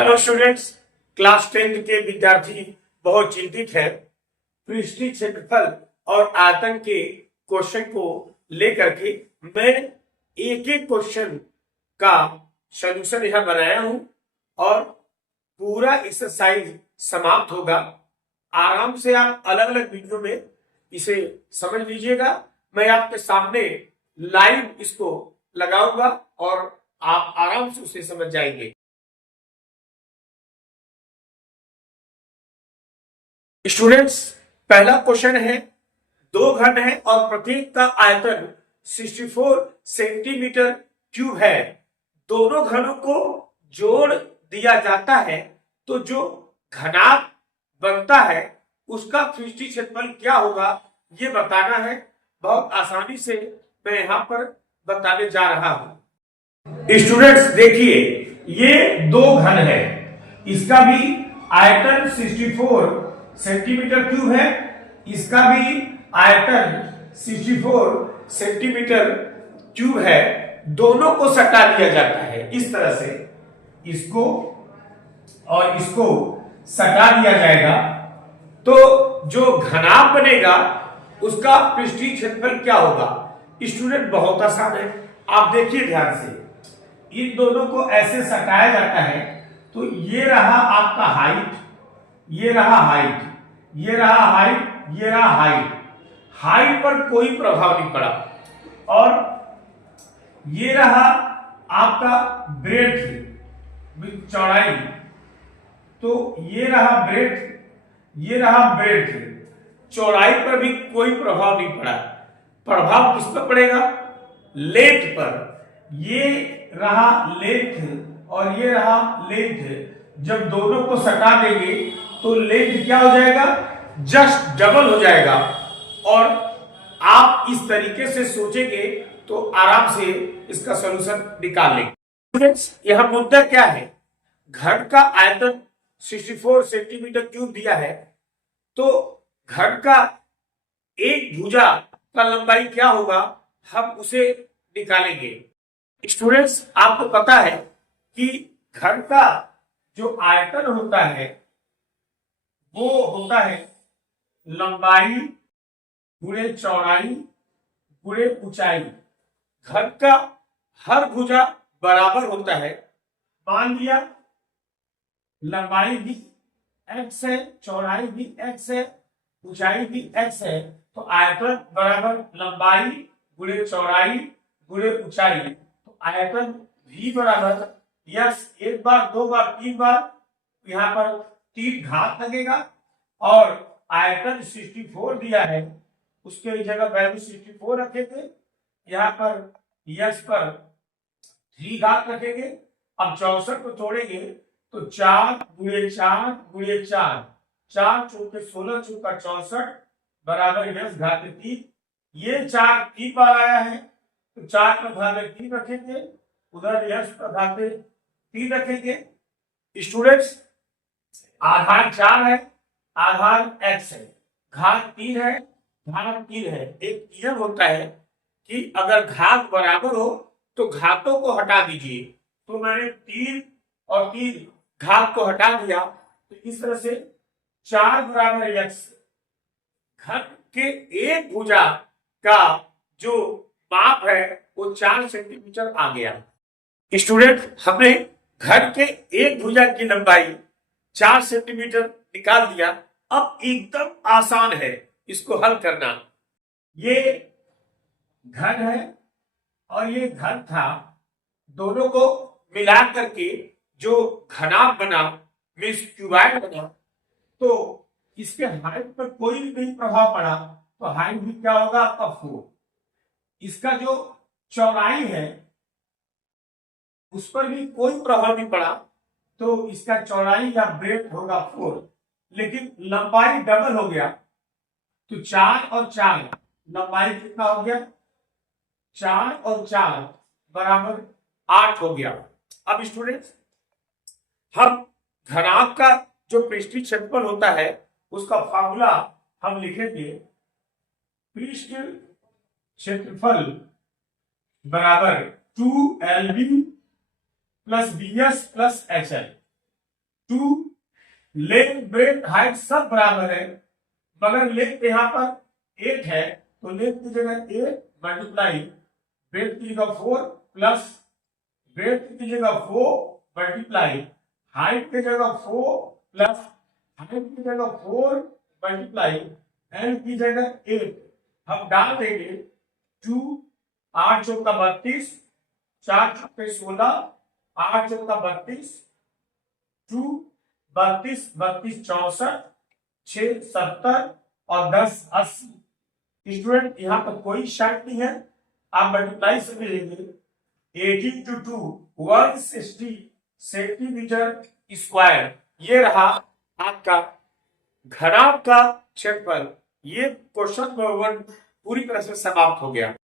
Hello students, class 10 के विद्यार्थी बहुत चिंतित है। पृष्ठीय क्षेत्रफल और आयतन के क्वेश्चन को लेकर के मैं एक एक क्वेश्चन का सॉल्यूशन यहां बनाया हूं और पूरा एक्सरसाइज समाप्त होगा। आराम से आप अलग अलग वीडियो में इसे समझ लीजिएगा। मैं आपके सामने लाइव इसको लगाऊंगा और आप आराम से उसे समझ जाएंगे। स्टूडेंट्स, पहला क्वेश्चन है, दो घन है और प्रत्येक का आयतन 64 सेंटीमीटर क्यूब है। दोनों घनों को जोड़ दिया जाता है तो जो घनाभ बनता है उसका पृष्ठीय क्षेत्रफल क्या होगा, ये बताना है। बहुत आसानी से मैं यहां पर बताने जा रहा हूं। स्टूडेंट्स देखिए, ये दो घन है, इसका भी आयतन 64 सेंटीमीटर क्यूब है, इसका भी आयतन 64 सेंटीमीटर क्यूब है। दोनों को सटा दिया जाता है इस तरह से, इसको और इसको सटा दिया जाएगा तो जो घनाभ बनेगा उसका पृष्ठीय क्षेत्रफल क्या होगा। स्टूडेंट बहुत आसान है, आप देखिए ध्यान से। इन दोनों को ऐसे सटाया जाता है तो ये रहा आपका हाइट, ये रहा हाइट, ये रहा हाइट, ये रहा हाइट। हाइट पर कोई प्रभाव नहीं पड़ा और ये रहा आपका ब्रेड्थ, चौड़ाई, तो ये रहा ब्रेड्थ, ये रहा ब्रेड्थ। चौड़ाई पर भी कोई प्रभाव नहीं पड़ा। प्रभाव किस पर पड़ेगा? लेंथ पर। ये रहा लेंथ और ये रहा लेंथ। जब दोनों को सटा देंगे तो लेंथ क्या हो जाएगा? जस्ट डबल हो जाएगा। और आप इस तरीके से सोचेंगे तो आराम से इसका सॉल्यूशन निकाल लेंगे। स्टूडेंट्स, यहां मुद्दा क्या है? घन का आयतन 64 सेंटीमीटर क्यूब दिया है तो घन का एक भुजा का लंबाई क्या होगा, हम उसे निकालेंगे। स्टूडेंट्स, आपको पता है कि घन का जो आयतन होता है वो होता है लंबाई गुणे चौड़ाई गुणे ऊंचाई। घन का हर भुजा बराबर होता है। मान लिया लंबाई भी x है, चौड़ाई भी x है, ऊंचाई भी x है, तो आयतन बराबर लंबाई गुणे चौड़ाई गुणे ऊंचाई। तो आयतन v बराबर यस, एक बार, दो बार, तीन बार, यहां पर 3 घात लगेगा और आयतन 64 दिया है, उसके जगह वैल्यू 64 रखेंगे, यहां पर यस पर 3 घात रखेंगे। अब 64 को तोड़ेंगे तो 4 गुणे 4 गुणे 4, 4 चौके 16 चौका 64 बराबर यस घात 3। ये 4 3 बार आया है तो 4 पर घात 3 रखेंगे, उधर यस पर घात 3 रखेंगे। स्टूडेंट्स, आधार 4 है, आधार x है, घात 3 है, घात 3 है। एक नियम होता है कि अगर घात बराबर हो तो घातों को हटा दीजिए। तो मैंने 3 और 3 घात को हटा दिया तो इस तरह से 4 बराबर x। घन के एक भुजा का जो माप है वो 4 सेंटीमीटर आ गया। स्टूडेंट, हमने घन के एक भुजा की लंबाई 4 सेंटीमीटर निकाल दिया। अब एकदम आसान है इसको हल करना। ये घन है और ये घन था, दोनों को मिला करके जो घनाभ बना, मीन्स क्यूबाइड बना, तो इसके हाइट पर कोई भी नहीं प्रभाव पड़ा तो हाइट भी क्या होगा आपका 4। इसका जो चौड़ाई है उस पर भी कोई प्रभाव नहीं पड़ा तो इसका चौड़ाई या ब्रेड्थ होगा 4, लेकिन लंबाई डबल हो गया तो 4 और 4 लंबाई कितना हो गया? 4 और 4 बराबर 8 हो गया। अब स्टूडेंट्स, हम घनाभ का जो पृष्ठीय क्षेत्रफल होता है उसका फार्मूला हम लिखेंगे। पृष्ठ क्षेत्रफल बराबर 2LB plus BS plus HL। Two length breadth height सब बराबर है, मगर लेंथ यहाँ पर 8 है, तो लेंथ की जगह 8 मल्टीप्लाई ब्रेथ की जगह 4 प्लस ब्रेथ की जगह 4 मल्टीप्लाई हाइट की जगह 4 प्लस हाइट की जगह 4 मल्टीप्लाई एल की जगह 8 हम डाल देंगे 2 8 चौका 32 4 छक्के 16 8 चौका 32 2 32 32 64 6 70 और 10 80। स्टूडेंट यहाँ पर कोई शर्त नहीं है, आप मल्टीप्लाई से मिलेंगे 18 to 2 160 सेंटीमीटर स्क्वायर। ये रहा आपका घनाभ का क्षेत्रफल। ये क्वेश्चन नंबर 1 पूरी तरह से समाप्त हो गया।